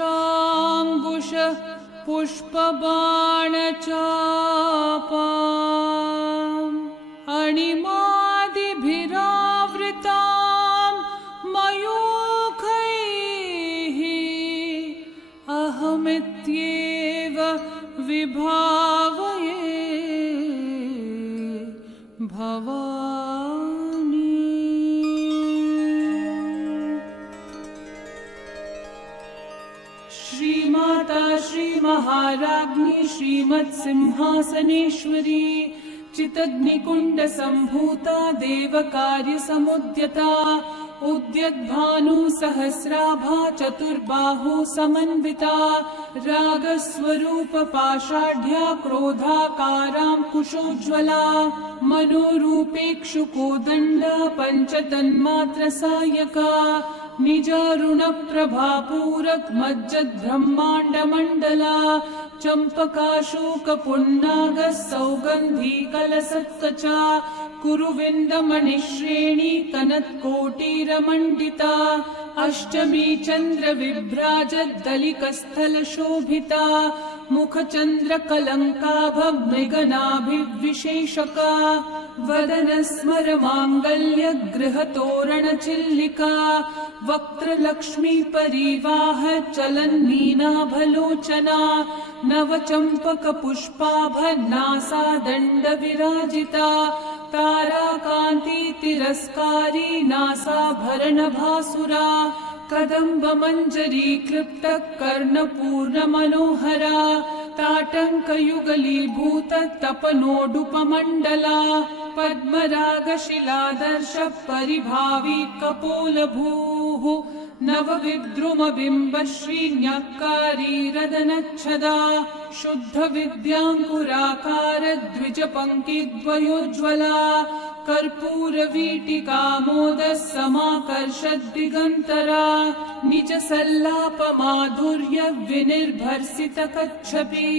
धृतपाशाङ्कुश पुष्पबाणचापाम् अणिमादिभिरावृतां मयूखैः अहमित्येव विभावये भवानी। श्रीमाता श्रीमहाराज्ञी श्रीमत्सिंहासनेश्वरी चितग्निकुण्डसम्भूता देवकार्यसमुद्यता उद्यद्भानुसहस्राभा चतुर्बाहु समन्विता रागस्वरूपपाषाढ्या क्रोधाकाराङ्कुशोज्ज्वला मनोरूपेक्षुकोदण्डा पञ्चतन्मात्रसायका निजारुणप्रभापूरकमज्जद्ब्रह्माण्डमण्डला चम्पकाशोकपुन्नागः सौगन्धीकलसत्कचा कुरुविन्दमणिश्रेणी कनत्कोटिरमण्डिता अष्टमी चन्द्रविभ्राजद्दलिकस्थलशोभिता मुखचन्द्रकलङ्काभमृगनाभिविशेषका वदनस्मरमाङ्गल्यगृहतोरणचिल्लिका वक्त्रलक्ष्मीपरिवाह चलन्मीनाभलोचना नवचम्पकपुष्पाभनासादण्डविराजिता ताराकान्तितिरस्कारी नासाभरणभासुरा कदम्बमञ्जरीक्लृप्तः कर्णपूर्णमनोहरा ताटङ्कयुगलीभूततपनोडुपमण्डला पद्मरागशिलादर्श परिभावी कपोलभूः नवविद्रुमबिम्बश्रीन्याक्कारी रदनच्छदा शुद्धविद्याङ्कुराकार द्विजपङ्क्तिद्वयोज्ज्वला कर्पूरवीटिकामोदः समाकर्षद्दिगन्तरा निजसल्लापमाधुर्य विनिर्भर्सितकच्छपि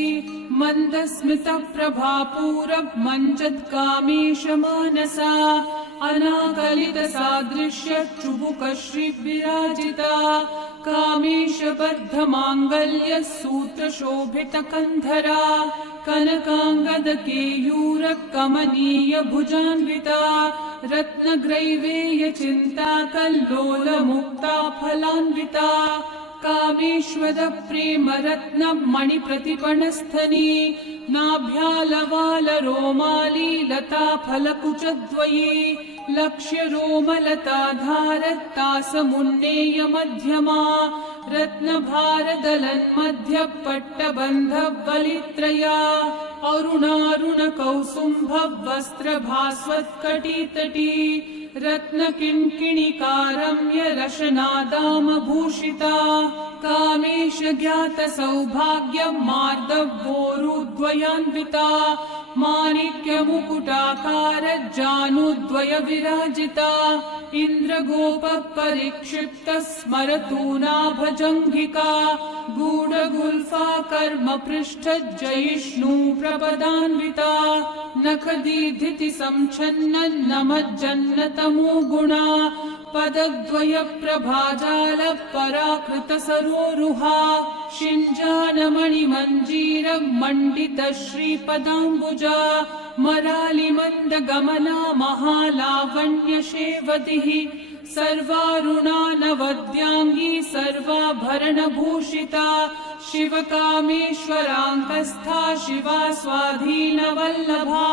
मन्दस्मितप्रभापूरमञ्जत्कामेशमानसा अनाकलितसादृश्य चुबुकश्रीविराजिता कामेशबद्धमाङ्गल्य सूत्रशोभितकन्धरा कनकाङ्गदकेयूरकमनीय भुजान्विता रत्नग्रैवेयचिन्ताकल्लोलमुक्ता फलान्विता कामेश्वरप्रेमरत्नमणिप्रतिपणस्थनी नाभ्यालवालरोमाली लताफलकुचद्वयी लक्ष्यरोमलताधारत्तासमुन्नेयमध्यमा रत्नभारदलन्मध्यपट्टबन्धवलित्रया अरुणारुणकौसुम्भवस्त्रभास्वत्कटितटी रत्नकिङ्किणिकारम्य रशनादामभूषिता कामेशज्ञातसौभाग्यमार्दवोरुद्वयान्विता माणिक्यमुकुटाकार जानुद्वय विराजिता इन्द्रगोपपरिक्षिप्त स्मरतूनाभजङ्घिका गूढगुल्फा कर्मपृष्ठ जयिष्णु प्रपदान्विता नखदीधिति संच्छन्न नमज्जन्नतमो गुणा पदद्वय प्रभाजाल पराकृत सरोरुहा शिञ्जानमणिमञ्जीर मण्डित श्रीपदाम्बुजा मरालिमन्दगमना महालावण्यशेवतिः सर्वारुणा नवद्याङ्गी सर्वाभरणभूषिता शिवकामेश्वराङ्कस्था शिवा स्वाधीनवल्लभा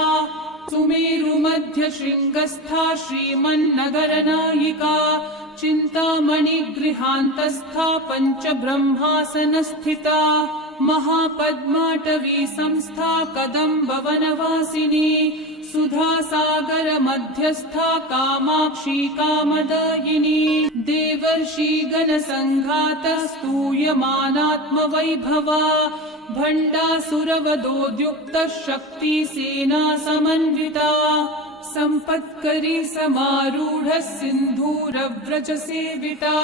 सुमेरुमध्यशृङ्गस्था श्रीमन्नगरनायिका चिन्तामणिगृहान्तस्था पञ्चब्रह्मासनस्थिता महापद्माटवी संस्था कदम्बवनवासिनी सुधासागर मध्यस्था कामाक्षी कामदायिनी देवर्षिगणसङ्घात स्तूयमानात्मवैभवा भण्डासुरवधोद्युक्त शक्तिसेना समन्विता सम्पत्करी समारूढ सिन्धूरव्रज सेविता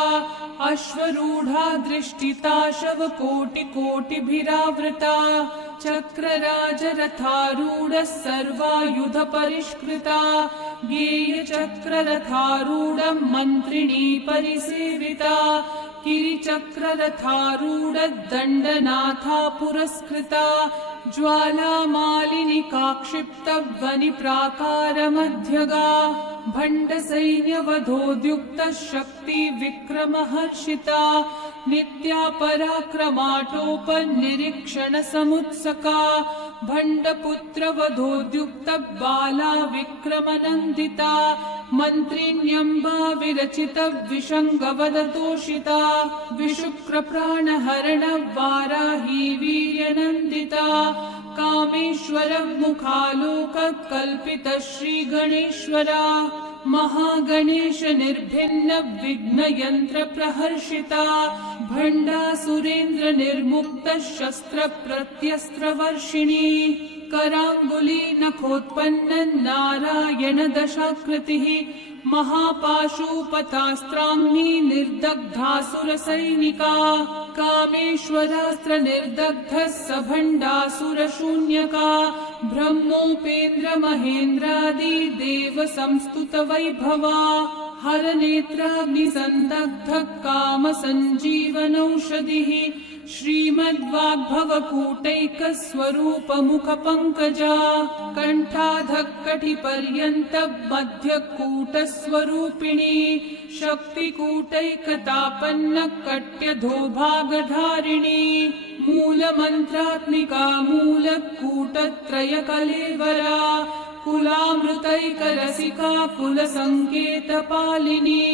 अश्वरूढा दृष्टिता शवकोटिकोटिभिरावृता चक्रराजरथारूढः सर्वायुध परिष्कृता गेयचक्ररथारूढं मन्त्रिणी परिसेविता किरिचक्ररथारूढदण्डनाथा पुरस्कृता ज्वालामालिनिका क्षिप्तध्वनिप्राकारमध्यगा भण्डसैन्यवधोद्युक्तः शक्तिविक्रमहर्षिता नित्या पराक्रमाटोपनिरीक्षणसमुत्सका भण्डपुत्रवधोद्युक्तबाला विक्रमनन्दिता मन्त्रिण्यम्बा विरचितविषङ्गवदतोषिता विशुक्रप्राणहरणवाराही वीर्यनन्दिता कामेश्वरमुखालोककल्पितः श्रीगणेश्वरा महागणेश निर्भिन्न विघ्नयन्त्र प्रहर्षिता भण्डासुरेन्द्र निर्मुक्त शस्त्र प्रत्यस्त्रवर्षिणी कराङ्गुली नखोत्पन्न नारायण दशाकृतिः महापाशुपतास्त्राग्नि निर्दग्धासुरसैनिका कामेश्वरास्त्र निर्दग्धः स भण्डासुरशून्यका ब्रह्मोपेन्द्र महेन्द्रादि देव संस्तुत वैभवा हरनेत्राग्निसन्दग्ध काम सञ्जीवनौषधिः श्रीमद्वाग्भवकूटैक स्वरूप मुख पंकजा कंठाधक्कटिपर्यन्त मध्यकूट स्वरूपिणी शक्तिकूटैकतापन्न कट्यधोभागधारिणी मूलमन्त्रात्मिका मूलकूटत्रय कलेवरा कुलामृतैकरसिका कुलसङ्केतपालिनी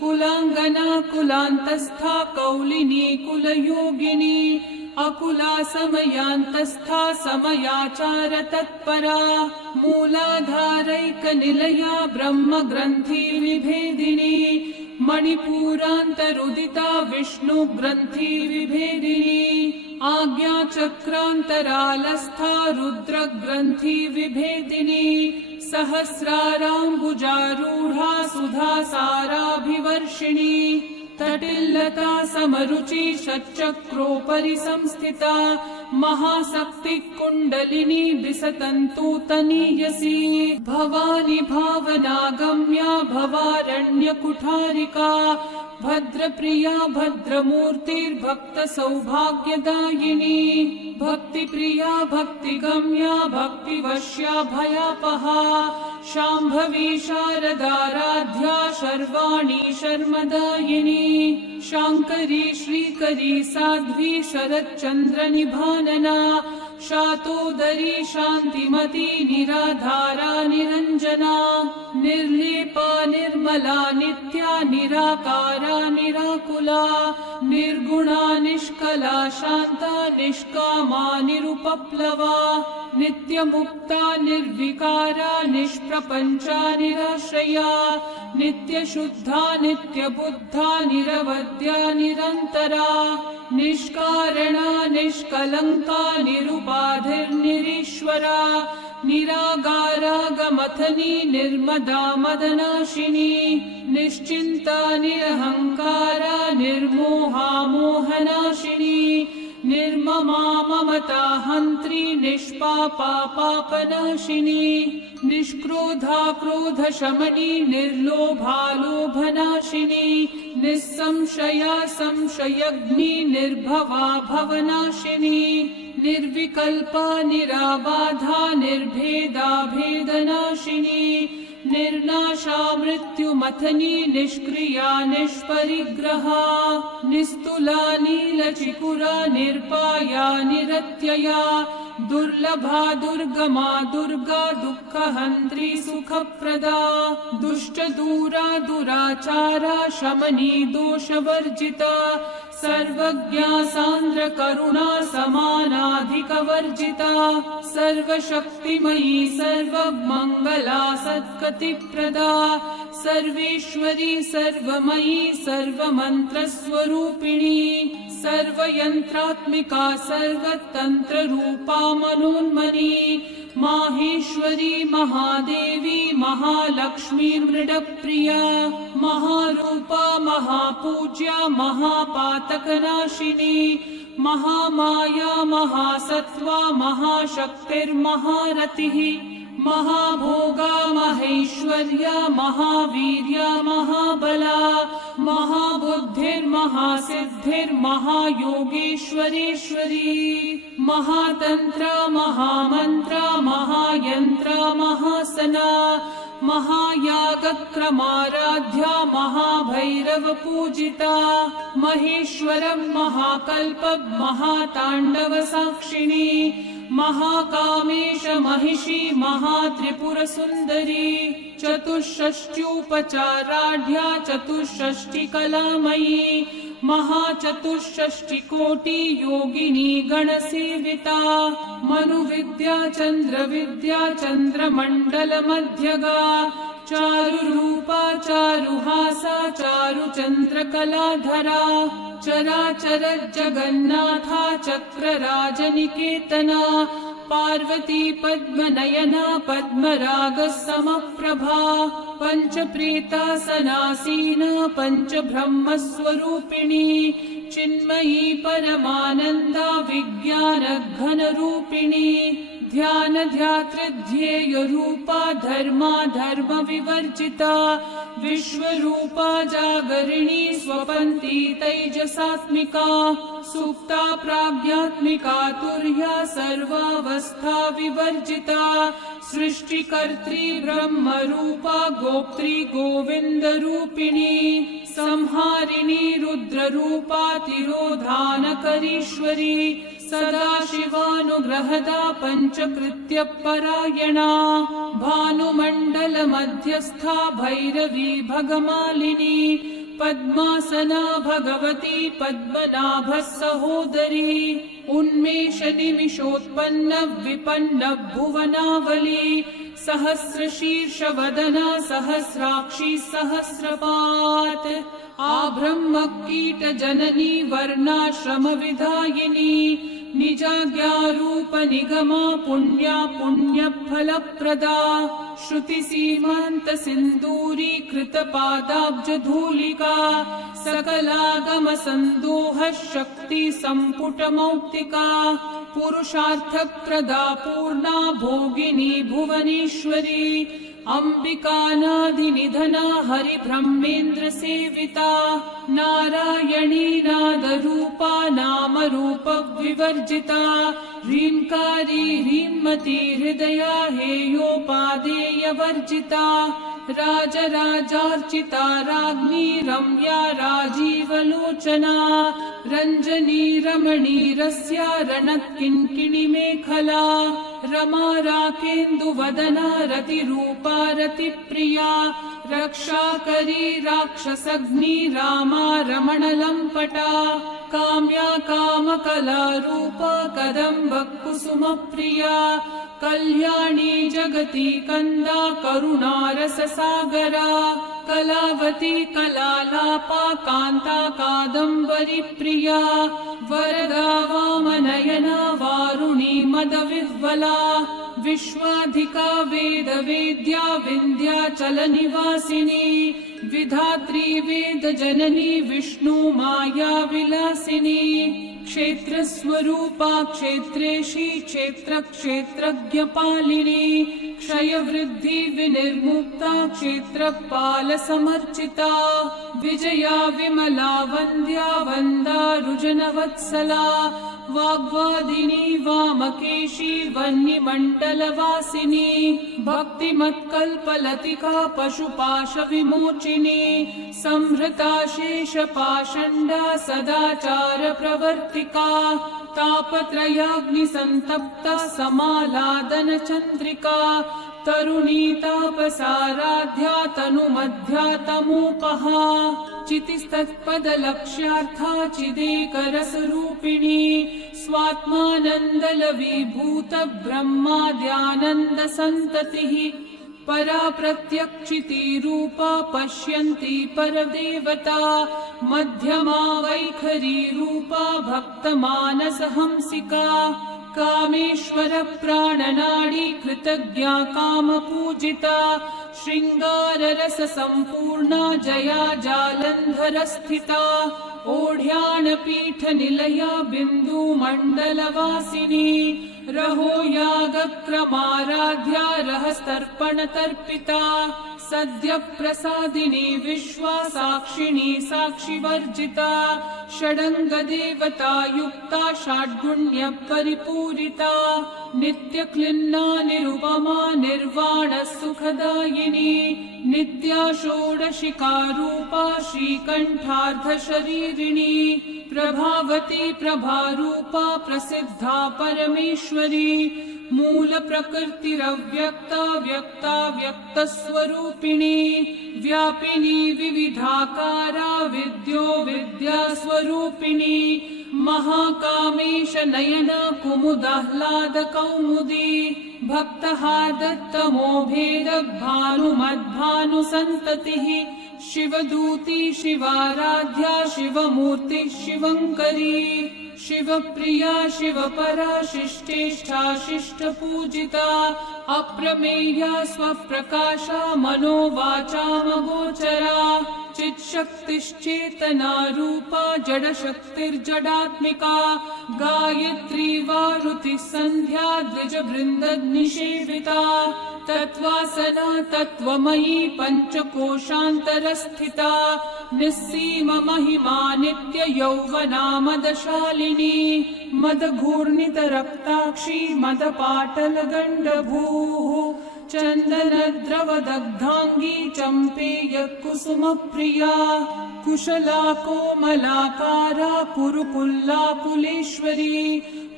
कुलाङ्गना कुलान्तस्था कौलिनी कुलयोगिनी अकुला समयान्तस्था समयाचार तत्परा मूलाधारैकनिलया ब्रह्मग्रन्थि विभेदिनी मणिपूरान्तरुदिता विष्णुग्रन्थि विभेदिनी आज्ञाचक्रान्तरालस्था रुद्रग्रन्थि विभेदिनी सहस्राराम्बुजारूढा सुधासाराभिवर्षिणी तटिल्लता समरुचि षट्चक्रोपरि संस्थिता महाशक्ति कुण्डलिनी विसतन्तूतनीयसी भवानी भावनागम्या भवारण्यकुठारिका भद्रप्रिया भद्रमूर्तिर्भक्त सौभाग्यदायिनी भक्तिप्रिया भक्तिगम्या भक्तिवश्या भयापहा शाम्भवी शारदाराध्या शर्वाणी शर्मदायिनी शाङ्करी श्रीकरी साध्वी शरच्चन्द्र निभानना शातोदरी शान्तिमती निराधारा निरञ्जना निर्लेपा निर्मला नित्या निराकारा निराकुला निर्गुणा निष्कला शान्ता निष्कामा निरुपप्लवा नित्यमुक्ता निर्विकारा निष्प्रपञ्चा निराश्रया नित्यशुद्धा नित्यबुद्धा निरवद्या निरन्तरा निष्कारणा निष्कलङ्का निरुपाधिर्निरीश्वरा निरागारागमथनी निर्मदा मदनाशिनी निश्चिन्ता निरहङ्कारा निर्मोहा मोहनाशिनी निर्ममा ममता हन्त्री निष्पापा पापनाशिनी निष्क्रोधा क्रोधशमनी निर्लोभा लोभनाशिनी निस्संशया संशयग्नि निर्भवा भवनाशिनी निर्विकल्पा निराबाधा निर्भेदा भेदनाशिनी निर्नाशा मृत्युमथनी निष्क्रिया निष्परिग्रहा निस्तुला नीलचिकुरा निर्पाया निरत्यया दुर्लभा दुर्गमा दुर्गा दुःखहन्त्री सुखप्रदा दुष्टदूरा दुराचारा शमनी दोषवर्जिता सर्वज्ञा सान्द्र करुणा समानाधिकवर्जिता सर्वशक्तिमयी सर्वमङ्गला सद्गतिप्रदा सर्वेश्वरी सर्वमयी सर्वमन्त्रस्वरूपिणी सर्वयन्त्रात्मिका सर्वतन्त्ररूपा मनोन्मनी माहेश्वरी महादेवी महालक्ष्मीर्मृडप्रिया महारूपा महापूज्या महापातकनाशिनी महामाया महासत्त्वा महाशक्तिर्महारतिः महाभोगा महेश्वर्या महावीर्या महाबला महाबुद्धिर्महासिद्धिर्महायोगेश्वरेश्वरी महातंत्रा महामंत्रा महायंत्रा महासना महायागक्रमाराध्या महाभैरव पूजिता महेश्वरं महाकल्प महातांडव साक्षिणी महाकामेश महिषी महात्रिपुरसुन्दरी चतुष्षष्ट्युपचाराढ्या चतुष्षष्टिकलामयी महाचतुष्षष्टिकोटि योगिनी गणसेविता मनुविद्या चन्द्रविद्या चन्द्रमण्डलमध्यगा चारुरूपा चारुहासा चारुचन्द्रकलाधरा चराचर जगन्नाथा चक्रराजनिकेतना पार्वती पद्मनयना पद्मरागसमप्रभा पञ्चप्रेतासनासीना पञ्चब्रह्मस्वरूपिणी चिन्मयी परमानन्दा विज्ञानघनरूपिणी ध्यानध्यातृध्येयरूपा धर्मा धर्मविवर्जिता विश्वरूपा जागरिणी स्वपन्ती तैजसात्मिका सुप्ता प्राज्ञात्मिका तुर्या सर्वावस्था विवर्जिता सृष्टिकर्त्री ब्रह्मरूपा गोप्त्री गोविन्दरूपिणी संहारिणी रुद्ररूपा तिरोधानकरीश्वरी सदाशिवानुग्रहदा पञ्चकृत्यपरायणा भानुमण्डलमध्यस्था भैरवी भगमालिनी पद्मासना भगवती पद्मनाभः सहोदरी उन्मेषनिमिषोत्पन्न विपन्न भुवनावली सहस्रशीर्षवदना सहस्राक्षी सहस्रपात् आब्रह्मकीटजननी वर्णाश्रमविधायिनी निजाज्ञारूपनिगमा पुण्या पुण्यफलप्रदा श्रुतिसीमान्तसिन्दूरीकृतपादाब्जधूलिका सकलागमसन्दोहः शक्तिसम्पुटमौक्तिका पुरुषार्थप्रदा पूर्णा भोगिनी भुवनेश्वरी अम्बिकानादिनिधना हरिब्रह्मेन्द्रसेविता नारायणी नादरूपा नामरूपविवर्जिता ह्रीङ्कारी ह्रीमती हृदया हेयोपादेयवर्जिता राजराजार्चिता राज्ञी रम्या राजीवलोचना रञ्जनी रमणीरस्या रणत्किङ्किणिमेखला रमा राकेन्दुवदना रतिरूपा रतिप्रिया रक्षाकरी राक्षसग्नी रामा रमणलम्पटा काम्या कामकलारूपा कदम्बकुसुमप्रिया कल्याणी जगती कन्दा करुणारससागरा कलावती कलालापा कान्ता कादम्बरी प्रिया वरदा वामनयना वारुणी मदविह्वला विश्वाधिका वेदवेद्या विन्ध्याचलनिवासिनी विधात्री वेदजननी विष्णु माया विलासिनी क्षेत्रस्वरूपा क्षेत्रेशी क्षेत्रक्षेत्रज्ञपालिनी क्षयवृद्धि विनिर्मुक्ता क्षेत्रपालसमर्चिता विजया विमला वन्द्या वन्दारुजनवत्सला वाग्वादिनी वामकेशी वह्निमण्डलवासिनी भक्तिमत्कल्पलतिका पशुपाशविमोचिनी संहृता शेषपाषण्डा सदाचारप्रवर्तिका तापत्रयाग्निसन्तप्ता समालादनचन्द्रिका तरुणी तापसाराध्या तनुमध्या तमोपहा चितिस्तत्पदलक्ष्यार्था चिदेकरसरूपिणी स्वात्मानन्दलवीभूत ब्रह्माद्यानन्दसन्ततिः परा प्रत्यक्षितिरूपा पश्यन्ती परदेवता मध्यमा वैखरी रूपा भक्तमानसहंसिका कामेश्वर प्राणनाडी कृतज्ञा कामपूजिता श्रृंगार रस संपूर्णा जया जालंधर स्थिता ओढ्यान पीठ निलया बिंदु मंडल वासिनी रहो याग क्रमाराध्या रहस्तर्पण तर्पिता सद्य प्रसादिनी विश्वा साक्षिणी साक्षिवर्जिता षडंग देवता युक्ता षड्गुण्य परिपूरिता नित्य क्लिन्ना निरुपमा निर्वाण सुखदायिनी नित्या षोडशिका रूपा श्रीकंठार्ध शरीरिणी प्रभावती प्रभारूपा प्रसिद्धा परमेश्वरी मूल प्रकृतिरव्यक्ता व्यक्ता व्यक्त स्वरूपिणी व्यापिनी विविधाकारा विद्यो विद्या स्वरूपिणी महाकामेश नयना कुमुदाह्लाद कौमुदी भक्तहार्दत्तमो भेद भानुमद्भानु संततिः शिवदूती शिवाराध्या शिवमूर्ति शिवंकरी शिवप्रिया शिवपरा शिष्टेष्ठा शिष्टपूजिता अप्रमेया स्वप्रकाशा मनोवाचामगोचरा चित्शक्तिश्चेतना रूपा जडशक्तिर्जडात्मिका गायत्री वारुति संध्या द्विजवृन्दनिषेविता तत्त्वासना तत्त्वमयी पंचकोशान्तरस्थिता निस्सीम महिमा नित्य यौवना मदशालिनी मदघूर्णितरक्ताक्षी मदपाटलगण्डभूः चन्दनद्रवदग्धाङ्गी चम्पेय कुसुमप्रिया कुशला कोमलाकारा कुरुकुल्लाकुलेश्वरी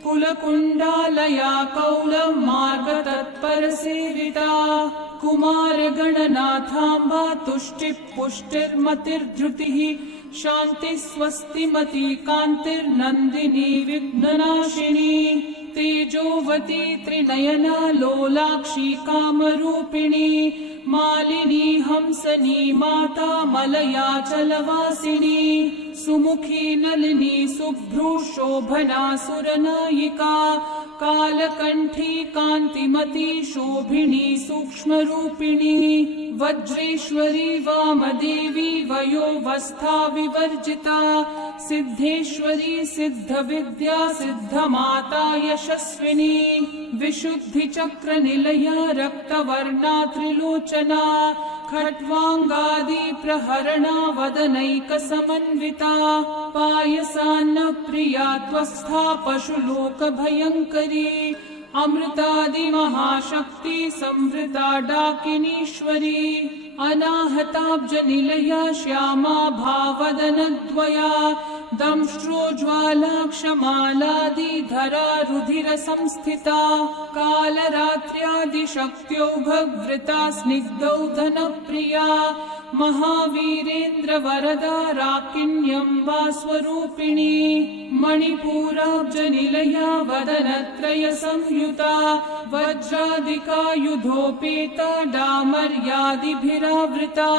कुलकुण्डालया कौलमार्गतत्परसेविता कुमारगणनाथाम्बा तुष्टिः पुष्टिर्मतिर्धृतिः शान्तिः स्वस्तिमती कान्तिर्नन्दिनी विघ्ननाशिनी तेजोवती त्रिनयना लोलाक्षी कामरूपिणी मालिनी हंसनी माता मलया चलवासिनी सुमुखी नलिनी शुभ्रू शोभना सुरनायिका कालकंठी कांतिमती शोभिनी सूक्ष्मरूपिणी वज्रेश्वरी वामदेवी वयोवस्था विवर्जिता सिद्धेश्वरी सिद्धविद्या सिद्धमाता यशस्विनी विशुद्धिचक्र निलया रक्तवर्णा त्रिलोचना खट्वांगादि प्रहरणा वदनैक समन्विता पायसान्न प्रिया त्वस्था पशुलोक भयंकरी अमृतादि महाशक्ति संवृता डाकिनीश्वरी अनाहताब्ज निलया श्यामा भावदनद्वया दंष्ट्रोज्ज्वाला क्षमालादिधरा रुधिर संस्थिता कालरात्र्यादि शक्त्योभवृता स्निग्धौधनप्रिया महावीरेन्द्र वरदा राकिन्यम्बा स्वरूपिणी मणिपूराब्ज निलया वदनत्रय संयुता वज्रादिकायुधोपेता डामर्यादिभिरावृता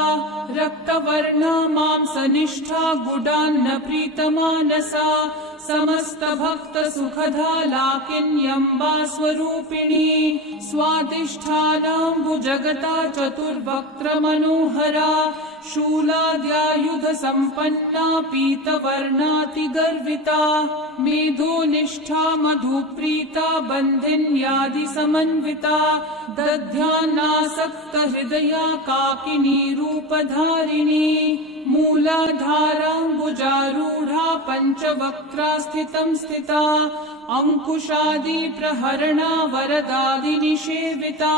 रक्तवर्णा मांसनिष्ठा गुडान्न प्रीतमानसा समस्त भक्त सुखदा लाकिन्यम्बा स्वरूपिणी स्वादिष्ठानाम्बुजगता चतुर्वक्त्र मनोहरा शूलाद्यायुध संपन्ना पीतवर्णातिगर्विता मेधोनिष्ठा मधुप्रीता बन्धिन्यादि समन्विता दध्यान्नासक्त हृदया काकिनी रूपधारिणी मूलाधाराम्बुजारूढा पञ्चवक्त्रा स्थितं स्थिता अंकुशादि प्रहरणा वरदादि निषेविता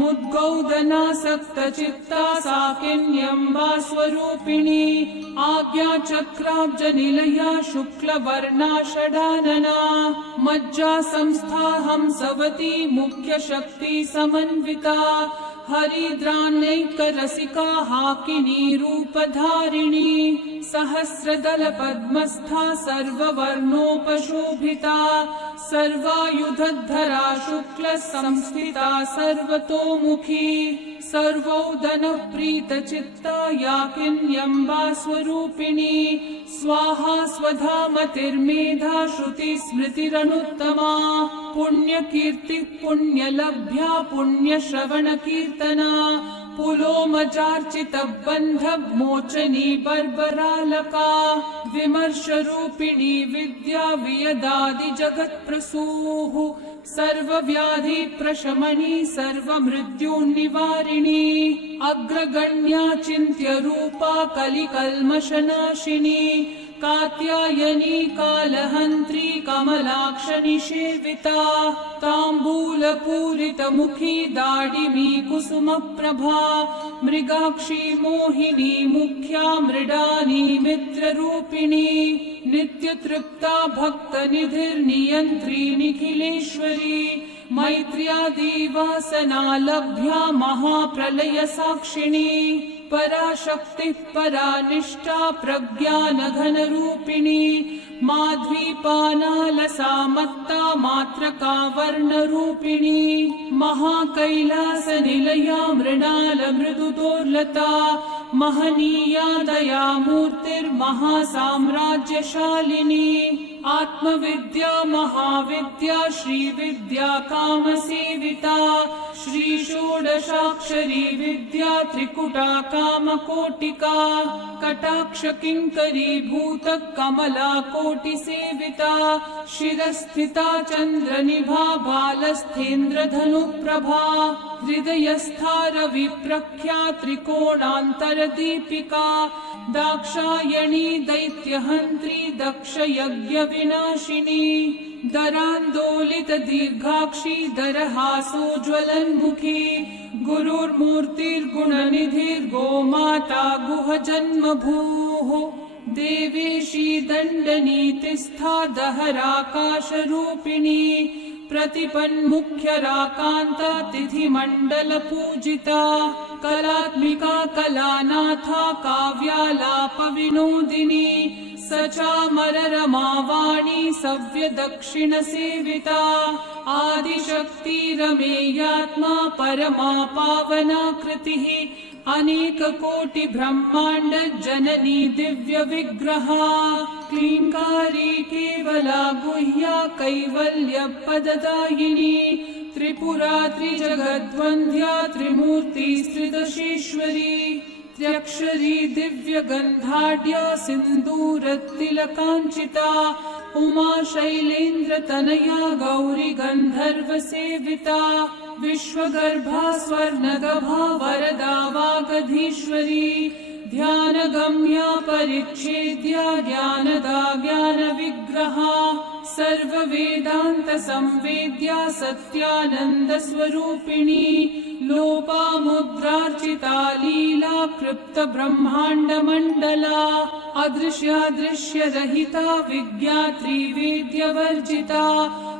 मुद्गौदनासक्त चित्ता साकिन्यम्बा स्वरूपिणी आज्ञाचक्राब्ज निलया शुक्लवर्णा षडानना मज्जा संस्था हंसवती मुख्य शक्ति समन्विता हरिद्रान्नैक रसिका हाकिनी रूपधारिणी सहस्रदल पद्मस्था सर्ववर्णोपशोभिता सर्वायुधधरा शुक्ल संस्थिता सर्वतोमुखी सर्वोदनप्रीतचित्ता या किन्यम्बा स्वरूपिणी स्वाहा स्वधा मतिर्मेधा श्रुति स्मृतिरनुत्तमा पुण्यकीर्ति पुण्यलभ्या पुण्यश्रवणकीर्तना पुलोमजार्चित बन्धमोचनी बर्बरालका विमर्शरूपिणी विद्या वियदादि जगत्प्रसूः सर्वव्याधि प्रशमनी सर्वमृत्युनिवारिणी अग्रगण्या चिन्त्य रूपा कलिकल्मषनाशिनी कात्यायनी कालहन्त्री कमलाक्ष निषेविता ताम्बूलपूरितमुखी दाडिमी कुसुमप्रभा मृगाक्षी मोहिनी मुख्या मृडानी मित्ररूपिणी नित्यतृप्ता भक्तनिधिर्नियन्त्री निखिलेश्वरी मैत्र्यादिवासना लभ्या महाप्रलय साक्षिणी पराशक्ति परानिष्ठा प्रज्ञानघनरूपिणी माध्वीपानालसा मत्ता मात्रका वर्णरूपिणी महाकैलासनिलया मृणाल मृदुदोर्लता महनीया दयामूर्तिर्महासाम्राज्यशालिनी आत्मविद्या महाविद्या श्रीविद्या कामसेविता श्रीषोडशाक्षरी विद्या त्रिकुटा कामकोटिका कटाक्ष किङ्करी भूत कमला कोटिसेविता शिरस्थिता चन्द्रनिभा बालस्थेन्द्रधनुप्रभा हृदयस्था रविप्रख्या त्रिकोणान्तरदीपिका दाक्षायणी दैत्यहन्त्री दक्षयज्ञविनाशिनी दरान्दोलित दीर्घाक्षी दरहासोज्ज्वलन्मुखी गुरुर्मूर्तिर्गुणनिधिर्गोमाता गुहजन्मभूः देवेशी दण्डनीतिस्था दहराकाशरूपिणी प्रतिपन्मुख्यराकान्ता तिथिमण्डलपूजिता कलात्मिका कलानाथा काव्यालापविनोदिनी सचामररमावाणी सव्यदक्षिणसेविता आदिशक्तिरमेयात्मा परमा पावना कृतिः अनेककोटि ब्रह्माण्ड जननी दिव्य विग्रहा क्लींकारी केवला गुह्या कैवल्य पददायिनी त्रिपुरा त्रिजगद्वन्द्या त्रिमूर्ति त्रिदशेश्वरी त्र्यक्षरी दिव्यगन्धाढ्या सिन्दूरतिलकाञ्चिता उमा शैलेन्द्रतनया गौरी गन्धर्वसेविता विश्वगर्भा स्वर्णगभा वरदा वागधीश्वरी ध्यानगम्या परिच्छेद्या ज्ञानदा ज्ञानविग्रहा सर्ववेदान्तसंवेद्या सत्यानन्दस्वरूपिणी लोपामुद्रार्चिता लीला कृप्तब्रह्माण्डमण्डला अदृश्यादृश्यरहिता विज्ञात्री वेद्यवर्जिता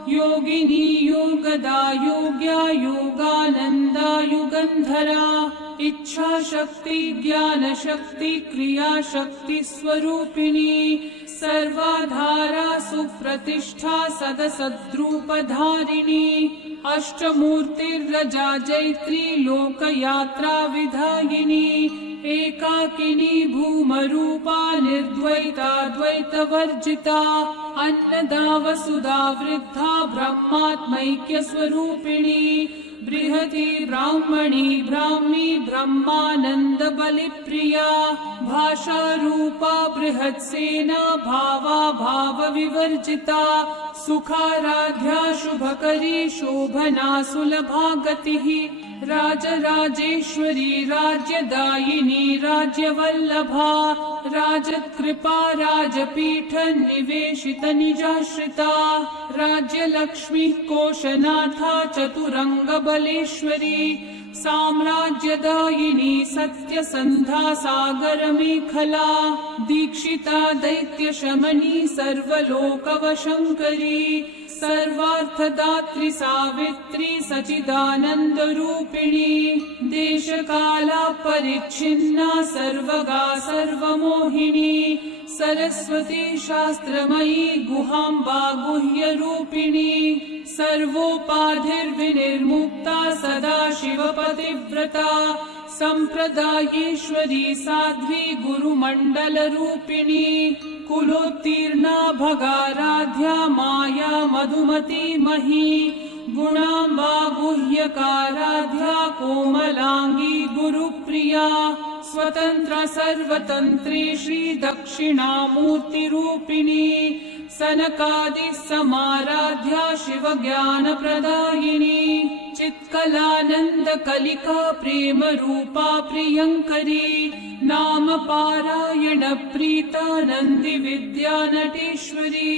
योगिनी योगदा योग्या योगानन्दा युगन्धरा इच्छा शक्ति ज्ञान शक्ति क्रिया शक्ति स्वरूपिणी सर्वाधारा सुप्रतिष्ठा सदसद्रूपधारिणी अष्टमूर्तिर्रजा जैत्री लोकयात्रा विधायिनी एकाकिनी भूमरूपा निर्द्वैता द्वैतवर्जिता अन्नदा वसुधा वृद्धा ब्रह्मात्मैक्य स्वरूपिणी बृहती ब्राह्मणी ब्राह्मी ब्रह्मानंद बलिप्रिया भाषा रूपा बृहत्सेना भावा भाव विवर्जिता सुखाराध्या शुभकरी शोभना सुलभा गतिः राजराजेश्वरी राज्यदायिनी राज्यवल्लभा राजकृपा राजपीठ निवेशित निजाश्रिता राज्यलक्ष्मी कोशनाथा चतुरंग बलेश्वरी साम्राज्यदायिनी सत्यसन्धा सागरमेखला दीक्षिता दैत्यशमनी सर्वलोकवशङ्करी सर्वार्थदात्री सावित्री सचिदानन्दरूपिणी देशकाला परिच्छिन्ना सर्वगा सर्वमोहिनी सरस्वती शास्त्रमयी गुहाम्बा गुह्यरूपिणी सर्वोपाधिर्विनिर्मुक्ता सदा शिवपतिव्रता सम्प्रदायेश्वरी साध्वी गुरुमण्डलरूपिणी कुलोत्तीर्णा भगाराध्या माया मधुमती मही गुणाम्बा गुह्यकाराध्या कोमलांगी गुरुप्रिया स्वतंत्र सर्वतंत्री श्री दक्षिणामूर्तिरूपिणी सनकादि समाराध्या शिव ज्ञान प्रदायिनी चित्कलानंद कलिका प्रेम रूपा प्रियंकरी नाम पारायण प्रीता नंदि विद्या नटेश्वरी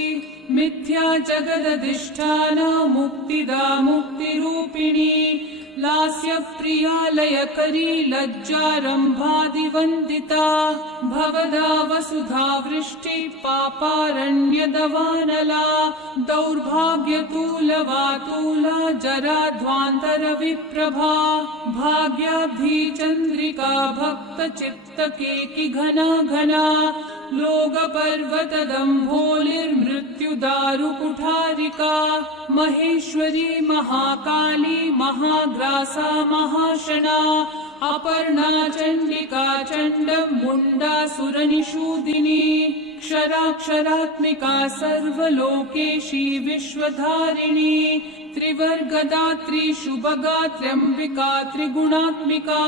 मिथ्या जगदधिष्ठान मुक्तिदा मुक्तिरूपिणी लास्य प्रिया लयकरी लज्जारंभादिवंदिता भवदा वसुधा वृष्टि पापारण्यदवानला दौर्भाग्यतूलवातूला जराध्वांतर विप्रभा भाग्याब्धि चंद्रिका भक्त चित्तकेकि घना घना लोग पर्वत दंभोलिर्मृत्युदारु कुठारिका महेश्वरी महाकाली महाग्रासा महाशना अपर्णा चंडिका चंड मुंडा सुरनिषूदिनी क्षराक्षरात्मिका सर्वलोकेशी विश्वधारिणी त्रिवर्गदात्री शुभगा त्र्यंबिका त्रिगुणात्मिका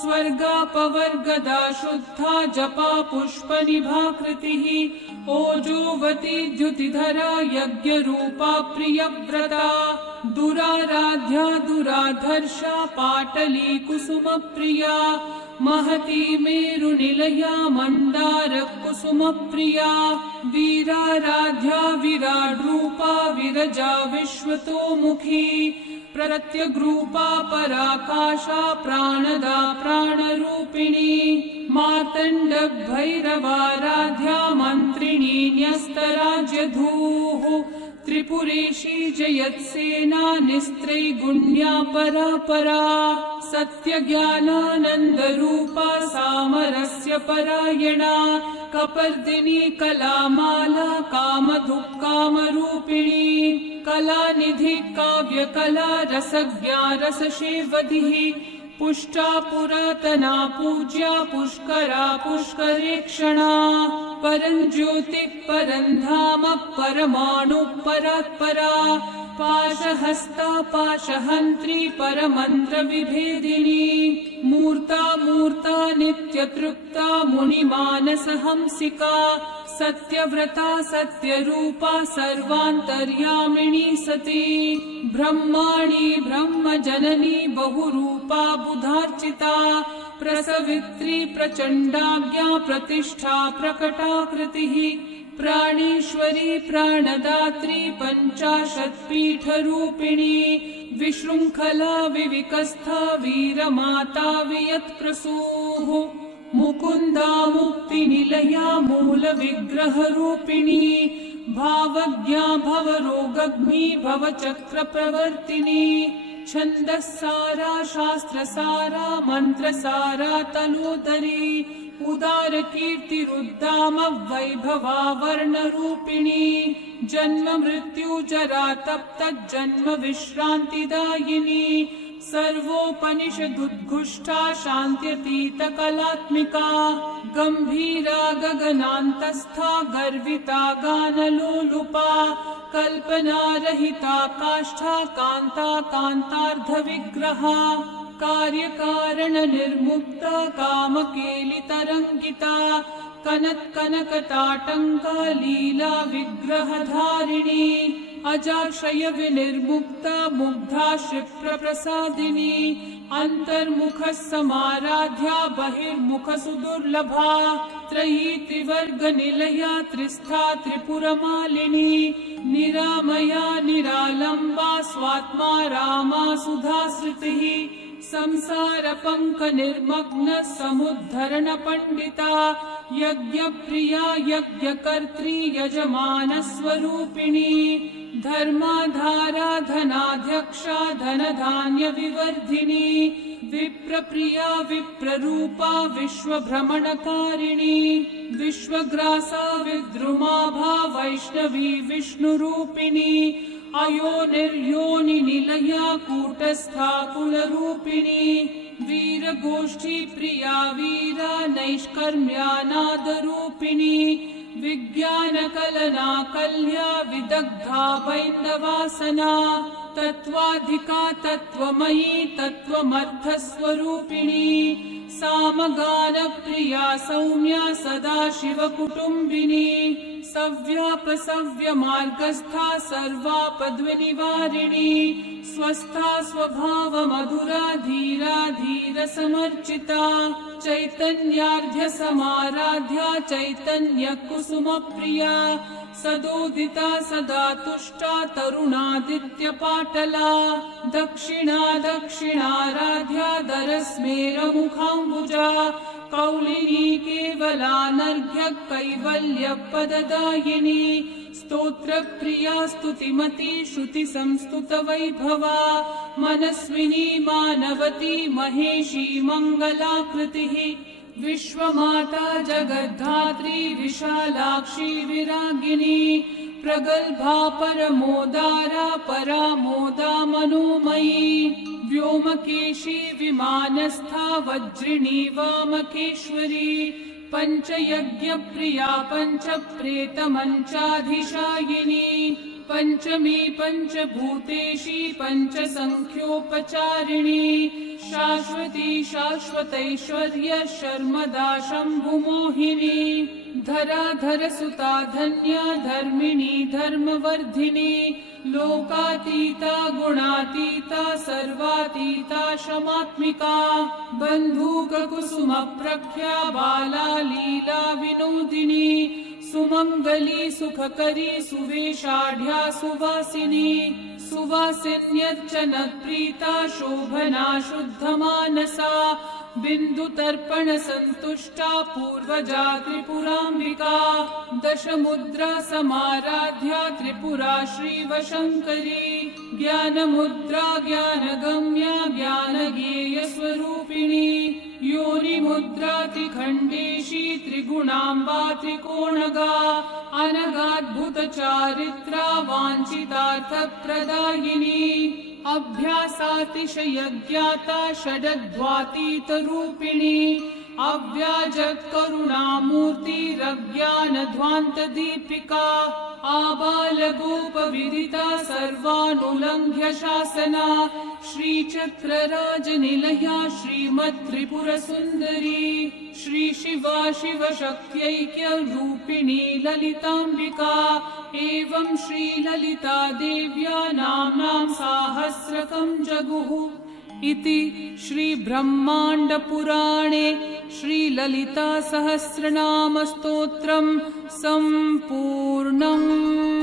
स्वर्गापवर्गदा शुद्धा जपा पुष्पनिभाकृतिः ओजोवती द्युतिधरा यज्ञरूपा प्रियव्रता दुराराध्या दुराधर्षा पाटली कुसुमप्रिया महती मेरुनिलया मंदार कुसुमप्रिया वीराराध्या विराड्रूपा विरजा विश्वतोमुखी प्रत्यग्रूपा पराकाशा प्राणदा प्राणरूपिणी मातंड भैरवाराध्या मंत्रिणी न्यस्तराज्यधूः त्रिपुरेशी जयत्सेना निस्त्रैगुण्या परापरा सत्यज्ञानानंद रूपा सामरस्य परायणा कपर्दिनी कलामाला कामधुक्कामरूपिणी कलानिधि काव्यकला रसज्ञा रससेवधिः पुष्टा पुरातना पूज्या पुष्करा पुष्करेक्षणा परञ्ज्योतिः परन्धाम परमाणु परात्परा पाशहस्ता पाशहन्त्री परमन्त्र विभेदिनी मूर्ता मूर्ता नित्यतृप्ता मुनिमानसहंसिका सत्यव्रता सत्यरूपा सर्वान्तर्यामिणी सती ब्रह्माणी ब्रह्मजननी बहुरूपा बुधार्चिता प्रसवित्री प्रचण्डाज्ञा प्रतिष्ठा प्रकटाकृतिः प्राणेश्वरी प्राणदात्री पंचाशत्पीठरूपिणी विशृंखला विविकस्था वीरमाता वियत्प्रसूः मुकुन्दा मुक्तिनिलया मूलविग्रहरूपिणी भावज्ञा भवरोगग्नी भवचक्रप्रवर्तिनी छन्दस्सारा शास्त्रसारा मन्त्रसारा तनोदरी उदार कीर्तिरुद्दाम वैभवा वर्णरूपिणी जन्म मृत्यु जरा तप्त जन्म विश्रान्तिदायिनी सर्वोपनिषदुद्घुष्टा शान्त्यतीत कलात्मिका गंभीरा गगनान्तस्था गर्विता गानलोलुपा कल्पना रहिता काष्ठा कांता कांतार्धविग्रहा कार्यकारण निर्मुक्ता कामकेली तरंगिता कनकताटंका लीला विग्रहधारिणी अजाशय विनिर्मुक्ता मुग्धा क्षिप्र प्रसादिनी अंतर्मुख समाराध्या बहिर्मुख सुदुर्लभा त्रयी त्रिवर्ग निलया त्रिस्था त्रिपुरमालिनी निरामया निरालंबा स्वात्मा रामा सुधाश्रुतिः संसार पंक निर्मग्न समुद्धरण पंडिता यज्ञप्रिया यज्ञकर्त्री यजमानस्वरूपिणी धर्माधारा धनाध्यक्षा धनधान्यविवर्धिनी विप्रप्रिया विप्ररूपा विश्वभ्रमणकारिणी विश्वग्रासा विद्रुमाभा वैष्णवी विष्णुरूपिणी अयोनिर्योनिनिलया कूटस्था कुलरूपिणी वीरगोष्ठी प्रिया वीरा नैष्कर्म्यानादरूपिणी विज्ञानकलना कल्या विदग्धा वैन्दवासना तत्त्वाधिका तत्त्वमयी तत्त्वमर्थस्वरूपिणी सामगानप्रिया सौम्या सदाशिवकुटुम्बिनी सव्यापसव्यमार्गस्था सर्वापद्विनिवारिणी स्वस्था स्वभावमधुरा धीरा धीरसमर्चिता चैतन्यार्ध्य समाराध्या चैतन्यकुसुमप्रिया सदोदिता सदा तुष्टा तरुणादित्यपाटला दक्षिणा दक्षिणाराध्या दरस्मेरमुखाम्बुजा कौलिनी केवलानर्घ्य कैवल्यपददायिनी स्तोत्रप्रिया स्तुतिमती श्रुतिसंस्तुतवैभवा मनस्विनी मानवती महेशी मङ्गलाकृतिः विश्वमाता जगद्धात्री विशालाक्षी विरागिनी प्रगल्भा परमोदारा परामोदा मनोमयी व्योमकेशी विमानस्था वज्रिणी वामकेश्वरी पञ्चयज्ञप्रिया पञ्चप्रेतमञ्चाधिशायिनी पञ्चमी पञ्चभूतेशी पञ्चसङ्ख्योपचारिणी शाश्वती शाश्वतैश्वर्य शर्मदा शम्भुमोहिनी धराधरसुता धन्या धर्मिणी धर्मवर्धिनी लोकातीता गुणातीता सर्वातीता शमात्मिका बन्धूककुसुमप्रख्या बाला लीला विनोदिनी सुमङ्गली सुखकरी सुवेशाढ्या सुवासिनी सुवासिन्यर्चनप्रीता शोभना शुद्धमानसा बिन्दुतर्पणसन्तुष्टा पूर्वजा त्रिपुराम्बिका दशमुद्रा समाराध्या त्रिपुरा श्रीवशङ्करी ज्ञानमुद्रा ज्ञानगम्या ज्ञानगेयस्वरूपिणी योनिमुद्रातिखण्डेशी त्रिगुणाम्बा त्रिकोणगा अनगाद्भुतचारित्रा वाञ्छितार्थप्रदायिनी अभ्यासातिशयज्ञाता षडध्वातीतरूपिणी अव्याजत्करुणामूर्तिरज्ञानध्वान्तदीपिका आबालगोपविदिता सर्वानुलङ्घ्य शासना श्रीचक्रराजनिलया श्रीमत्त्रिपुरसुन्दरी श्रीशिवा शिवशक्त्यैक्यरूपिणी ललिताम्बिका एवं श्रीललिता देव्या नाम्नां साहस्रकं जगुः इति श्रीब्रह्माण्डपुराणे श्रीललितासहस्रनामस्तोत्रं सम्पूर्णम्।